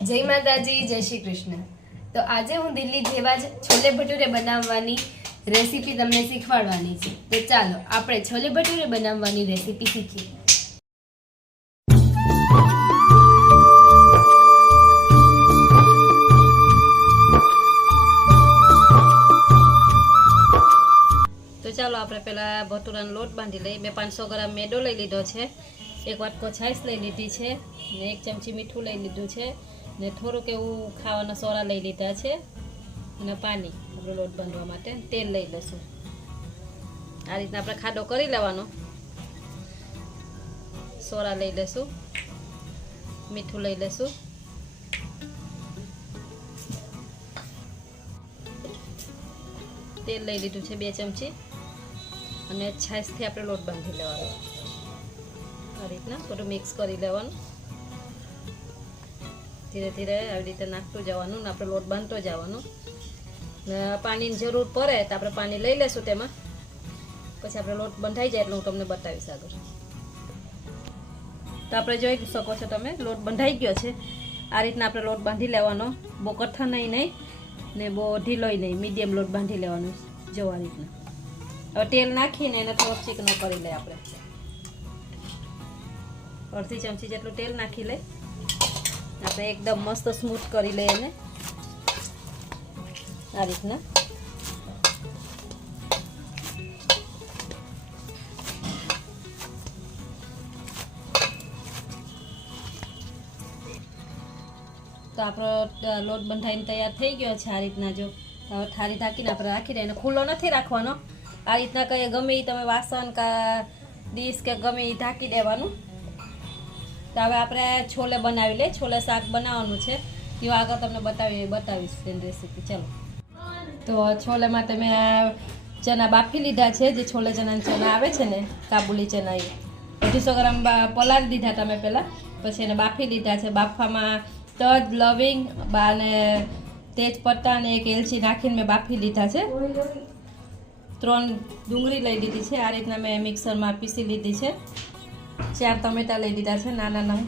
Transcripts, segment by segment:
જય માતાજી, જય શ્રી કૃષ્ણ। તો આજે હું દિલ્હી જેવા જ છોલે ભટુરે બનાવવાની રેસીપી તમને શીખવાડવાની છે। તો ચાલો આપણે છોલે ભટુરે બનાવવાની રેસીપી શીખીએ। તો ચાલો આપણે પહેલા ભટુરાનો લોટ બાંધી લઈએ। મેં 500 ગ્રામ મેદો લઈ લીધો છે, એક વાટકો છાશ લઈ લીધી છે ને એક ચમચી મીઠું લઈ લીધું છે ને થોડુંક એવું ખાવાના સોરા લઈ લીધા છે અને પાણી આપણો લોટ બાંધવા માટે તેલ લઈ લઈશું। આ રીતના આપણે ખાડો કરી લેવાનો, સોરા લઈ લઈશું, મીઠું લઈ લઈશું, તેલ લઈ લીધું છે 2 ચમચી અને છાશથી આપણે લોટ બાંધી લેવાનો। આ રીતના બધું મિક્સ કરી લેવાનું, ધીરે ધીરે આવી રીતે નાખતું જવાનું ને આપણે લોટ બાંધતો જવાનું ને પાણીની જરૂર પડે તો આપણે પાણી લઈ લેશું તેમાં, પછી આપણે લોટ બંધાઈ જાય એટલે હું તમને બતાવીશ આગળ। તો આપણે જોઈ શકો છો તમે લોટ બંધાઈ ગયો છે। આ રીતના આપણે લોટ બાંધી લેવાનો, બહુ કઠણ નહીં ને બહુ ઢીલોય નહીં, મીડિયમ લોટ બાંધી લેવાનો જો આ રીતના। હવે તેલ નાખીને એને થોડોક ચીકણો કરી લઈએ આપણે, અડધી ચમચી જેટલું તેલ નાખી લઈ આપણે એકદમ મસ્ત સ્મૂથ કરી લઈએ એને આ રીતના। તો આપણો લોટ બંધાઈને તૈયાર થઈ ગયો છે આ રીતના। જો હવે થાળી ઢાંકીને આપણે રાખી દઈએ, એને ખુલ્લો નથી રાખવાનો, આ રીતના કંઈ ગમે એ તમે વાસણ કા ડીશ કે ગમે એ ઢાંકી દેવાનું। તો હવે આપણે છોલે બનાવી લઈએ, છોલે શાક બનાવવાનું છે, એ આગળ તમને બતાવીશ તેની રેસીપી। ચાલો, તો છોલે માટે મેં ચણા બાફી લીધા છે, જે છોલે ચણાના ચણા આવે છે ને કાબુલી ચણા, એ 250 ગ્રામ પલાળી દીધા તમે પહેલાં, પછી એને બાફી લીધા છે। બાફવામાં તજ, લવિંગ અને તેજપત્તા અને એક એલચી નાખીને મેં બાફી લીધા છે। 3 ડુંગળી લઈ લીધી છે, આ રીતના મેં મિક્સરમાં પીસી લીધી છે। 4 ટમેટા લઈ લીધા છે નાના નંગ,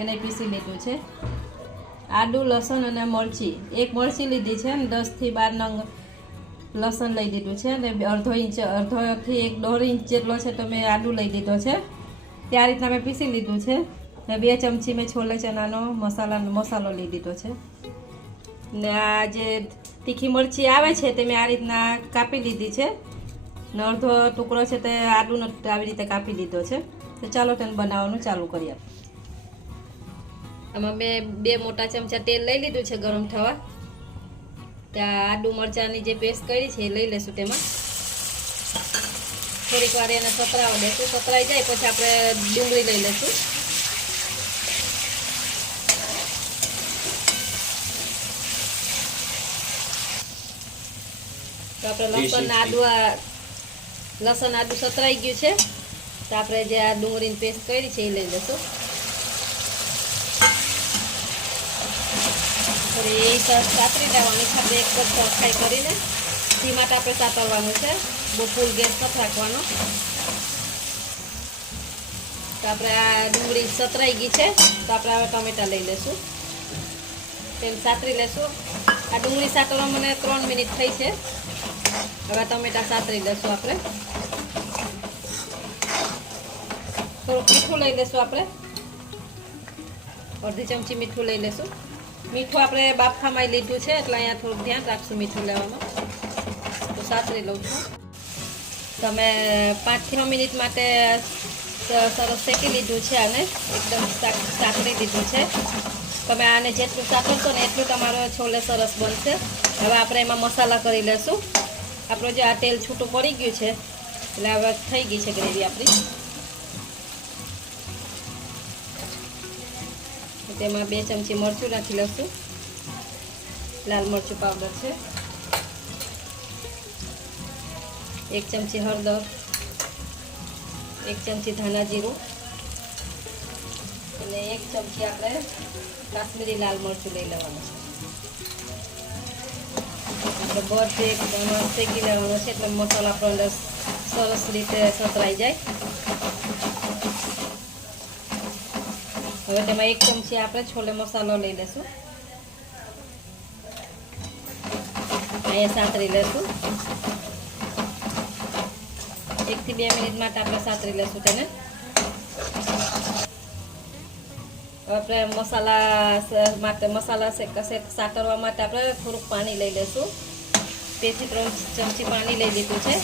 એને પીસી લીધું છે। આદુ, લસણ અને મરચી, એક મરચી લીધી છે અને 10 થી 12 નંગ લસણ લઈ લીધું છે અને અડધોથી 1.5 ઇંચ જેટલો છે તો મેં આદુ લઈ લીધો છે, તે આ રીતના મેં પીસી લીધું છે। 2 ચમચી મેં છોલે ચણાનો મસાલો લઈ લીધો છે ને આ જે તીખી મરચી આવે છે તે મેં આ રીતના કાપી લીધી છે ને અડધો ટુકડો છે તે આદુનો આવી રીતે કાપી લીધો છે। તો ચાલો તેને બનાવવાનું ચાલુ કરીએ। આમાં મેં 2 મોટા ચમચા તેલ લઈ લીધું છે ગરમ થવા, ત્યાં આદુ મરચાંની જે પેસ્ટ કરી છે એ લઈ લેશું, તેમાં થોડીક વાર એને સતરાવા દેશું, સતરાઈ જાય પછી આપણે ડુંગળી લઈ લેશું। તો આપણે લસણ આદુ સતરાઈ ગયું છે, તો આપણે જે આ ડુંગળીની પેસ્ટ કરી છે એ લઈ લઈશું। થોડી એ સાતરી દેવાની છે આપણે, એક જ ફ્રાય કરીને ઘી માટે આપણે સાતરવાનું છે, બહુ ફૂલ ગેસ નથી રાખવાનો। તો આપણે આ ડુંગળી સતરાઈ ગઈ છે, તો આપણે હવે ટમેટા લઈ લઈશું, તેમ સાતરી લેશું। આ ડુંગળી સાતરવા મને 3 મિનિટ થઈ છે, હવે ટમેટા સાતરી લઈશું આપણે। થોડુંક મીઠું લઈ લઈશું આપણે, અડધી ચમચી મીઠું લઈ લઈશું। મીઠું આપણે બાફામાં લીધું છે એટલે અહીંયા થોડુંક ધ્યાન રાખશું મીઠું લેવામાં, તો સાતરી લઉં છું। તમે 5 થી 9 મિનિટ માટે સરસ શેકી લીધું છે, આને એકદમ સાતરી દીધું છે। તમે આને જેટલું સાતરશો ને એટલું તમારો છોલે સરસ બનશે। હવે આપણે એમાં મસાલા કરી લઈશું। આપણું જે આ તેલ છૂટું પડી ગયું છે એટલે હવે થઈ ગઈ છે ગ્રેવી આપણી। તેમાં 2 ચમચી મરચું નાખી લઈશું, લાલ મરચું પાવડર છે, 1 ચમચી હળદર, 1 ચમચી ધાણા જીરું અને 1 ચમચી આપણે કાશ્મીરી લાલ મરચું લઈ લેવાનું છે। આપણે બધ શેકી લેવાનો છે એટલે મસાલા આપણો અંદર સરસ રીતે સતરાઈ જાય। હવે તેમાં 1 ચમચી આપણે છોલે મસાલો લઈ લઈશું. અહીંયા સાંતળી લઈશું. 1 થી 2 મિનિટ માટે આપણે સાંતળી લઈશું તેને. આપણે મસાલા સાતરવા માટે આપણે થોડુંક પાણી લઈ લઈશું. 2 થી 3 ચમચી પાણી લઈ લીધું છે,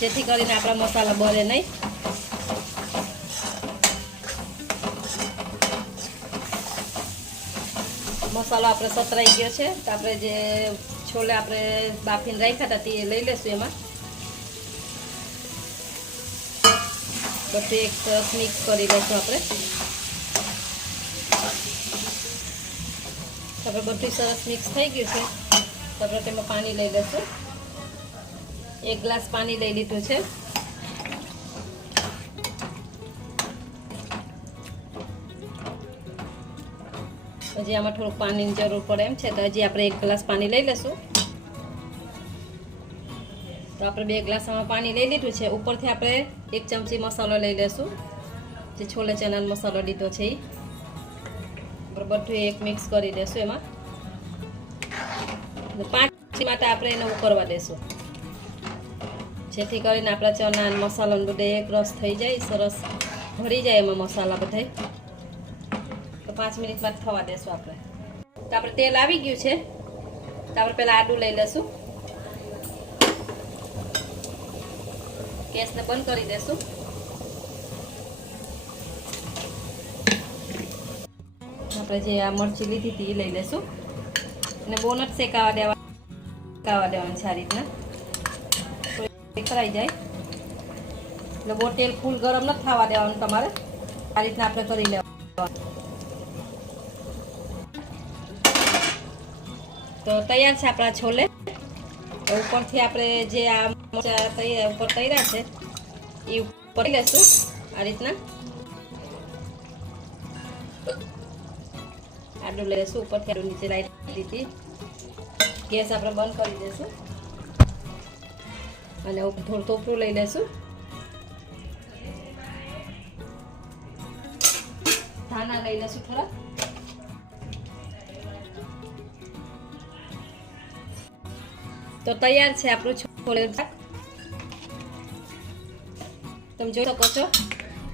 જેથી કરીને આપણા મસાલા બળે નહીં. મસાલો આપણે સતરાઈ ગયો છે, તો આપણે જે છોલે આપણે બાફીને રાખ્યા હતા તે લઈ લઈશું. એમાં બધું એક સરસ મિક્સ કરી લઈશું. આપણે બધું સરસ મિક્સ થઈ ગયું છે, તો આપણે તેમાં પાણી લઈ લઈશું. 1 ગ્લાસ પાણી લઈ લીધું છે. હજી આમાં થોડુંક પાણીની જરૂર પડે એમ છે, તો હજી આપણે 1 ગ્લાસ પાણી લઈ લઈશું. તો આપણે 2 ગ્લાસ આમાં પાણી લઈ લીધું છે. ઉપરથી આપણે 1 ચમચી મસાલો લઈ લઈશું, જે છોલે ચણાનો મસાલો લીધો છે એ બધું એક મિક્સ કરી દઈશું. એમાં 5 મિનિટ માટે આપણે એને ઉકળવા દઈશું, જેથી કરીને આપણા ચણા અને મસાલાનો બધે એક રસ થઈ જાય, સરસ ભળી જાય એમાં મસાલા બધા. તો 5 મિનિટ બાદ થવા દેશું આપણે. તો આપણે તેલ આવી ગયું છે, તો આપણે પહેલાં આદું લઈ લઈશું. ગેસને બંધ કરી દઈશું. આપણે જે આ મરચી લીધી હતી એ લઈ લઈશું, અને બહુ નથી શેકાવા દેવાનું છે. આ રીતના ફરાઈ જાય એટલે બહુ તેલ ફૂલ ગરમ નથી થવા દેવાનું તમારે. આ રીતના આપણે કરી લેવાનું. તો તૈયાર છે આપણા છોલે. ઉપરથી આપણે જે આ મરચાં ઉપર તૈયાર છે એ ઉપર લઈશું આ રીતના. આડું લઈ લઈશું, ઉપરથી આડું નીચે લાઈટ દીધી. ગેસ આપણે બંધ કરી દઈશું, અને થોડું ટોપરું લઈ લઈશું. ધાણા લઈ લઈશું થોડા. તો તૈયાર છે આપણું છોલે શાક. તમે જોઈ શકો છો,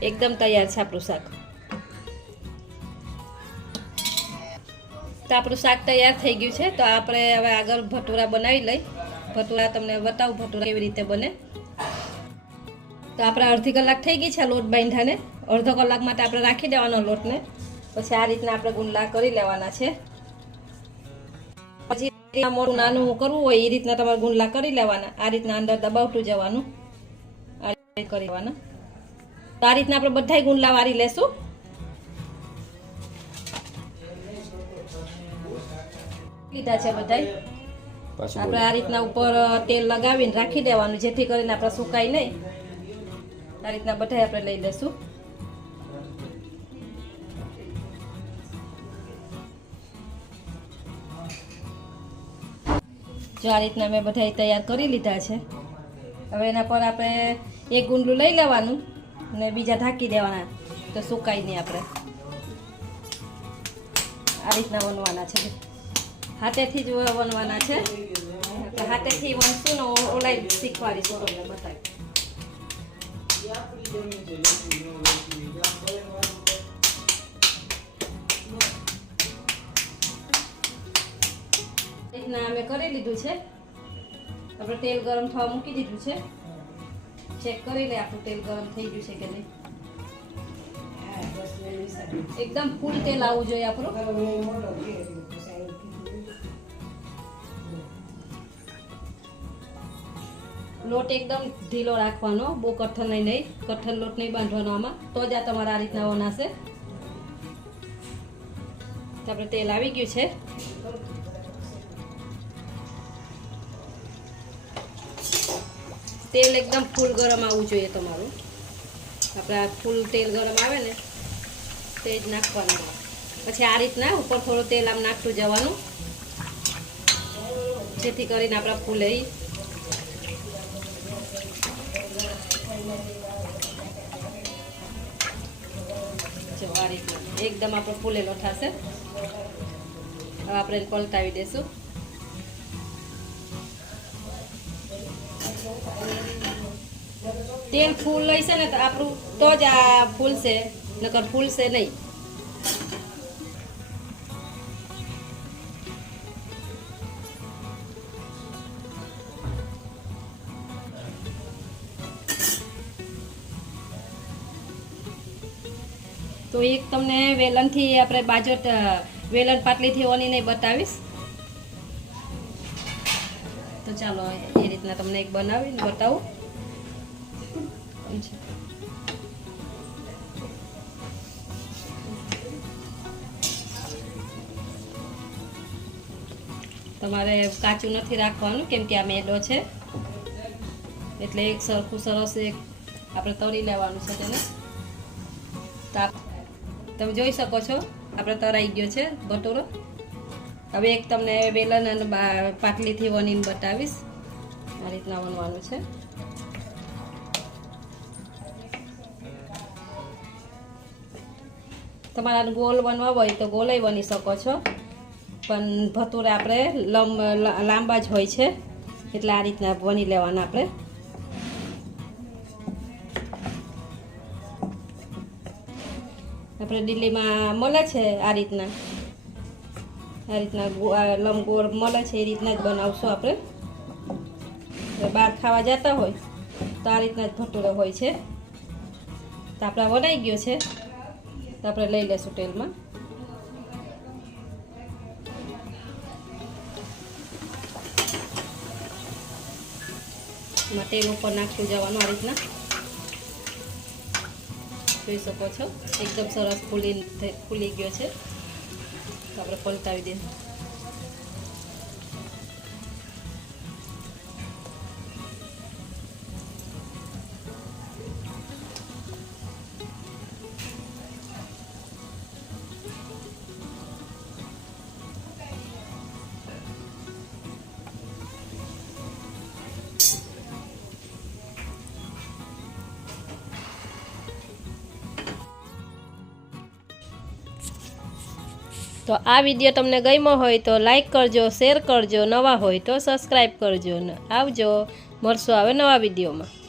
એકદમ તૈયાર છે આપણું શાક. તો આપણું શાક તૈયાર થઈ ગયું છે. તો આપણે હવે આગળ ભટુરા બનાવી લઈ. ભટુરા તમને બતાવું ભટુરા કેવી રીતે બને. તો આપણે અડધી કલાક થઈ ગઈ છે લોટ બાંધ્યાને. અડધો કલાક માટે આપણે રાખી દેવાનો લોટને. પછી આ રીતના આપણે ગુંદલા કરી લેવાના છે. પછી મોટું નાનું કરવું હોય એ રીતના તમારે ગુંદલા કરી લેવાના. આ રીતના અંદર દબાવતું જવાનું, આ રીતે કરી લેવાના. તો આ રીતના આપણે બધાય ગુંદલા વાળી લેશું. લીધા છે બધાય. આપણે આ રીતના ઉપર તેલ લગાવીને રાખી દેવાનું, જેથી કરીને આપણે સુકાય નહીં. આ રીતના બધાય આપણે લઈ લઈશું. જો આ રીતના મેં બધાય તૈયાર કરી લીધા છે. હવે એના પર આપણે એક ગુંડલું લઈ લેવાનું અને બીજા ઢાંકી દેવાના, તો સુકાય નહીં. આપણે આ રીતના વણવાના છે. હાથેથી જ વણવાના છે. હાથેથી વણશું ને ઓલાઈ શીખવાડીશું તમને બતાવી. રીતના અમે કરી લીધું છે. આપણે તેલ ગરમ થવા મૂકી દીધું છે. ચેક કરી લે આપણું તેલ ગરમ થઈ ગયું છે કે નહીં. એકદમ ફૂલ તેલ આવવું જોઈએ આપણું. લોટ એકદમ ઢીલો રાખવાનો, બહુ કઠણ નહીં. કઠણ લોટ નહીં બાંધવાનો આમાં, તો જ આ તમારા આ રીતના વનાશે. આપણે તેલ આવી ગયું છે. તેલ એકદમ ફૂલ ગરમ આવવું જોઈએ તમારું. આપણે આ ફૂલ તેલ ગરમ આવે ને તે જ નાખવાનું. પછી આ રીતના ઉપર થોડું તેલ આમ નાખતું જવાનું, જેથી કરીને આપણા ફૂલે જો આ રીતના એકદમ આપણો ફૂલેલો થશે. હવે આપણે એને પલટાવી દઈશું. તેલ ફૂલ લઈશે ને તો આપણું તો જ આ ફૂલશે, નકર ફૂલશે નહીં. તો એક તમને વેલણથી આપણે બાજોટ વેલણ પાટલીથી ઓનીને બતાવીશ. તો ચાલો એ રીતના તમને એક બનાવીને બતાવું. તમારે કાચું નથી રાખવાનું કેમ કે આ મેદો છે, એટલે એક સરખું સરસ એક આપણે તળી લેવાનું છે તેને. તમે જોઈ શકો છો આપણે તરાઈ ગયો છે ભટુરો. હવે એક તમને વેલણ અને પાટલીથી વણીને બતાવીશ. આ રીતના વણવાનું છે. તમારા ગોળ વણવા હોય તો ગોળય વણી શકો છો, પણ ભટુરા આપણે લાંબા જ હોય છે એટલે આ રીતના વણી લેવાના આપણે. આપણે દિલ્હીમાં મળે છે આ રીતના લંબગોળ મળે છે, એ રીતના જ બનાવશું આપણે. બહાર ખાવા જતા હોય તો આ રીતના જ ભટુરો હોય છે. તો આપણે વણાઈ ગયો છે તો આપણે લઈ લઈશું તેલમાં. તેલ ઉપર નાખતું જવાનું આ રીતના. જોઈ શકો છો એકદમ સરસ ફૂલી ગયો છે. તો આપણે પલટાવી દઈએ. તો આ વિડીયો તમને ગમ્યો હોય તો લાઈક કરજો, શેર કરજો, નવા હોય તો સબસ્ક્રાઈબ કરજો. આવજો, મળશું હવે નવા વિડીયોમાં.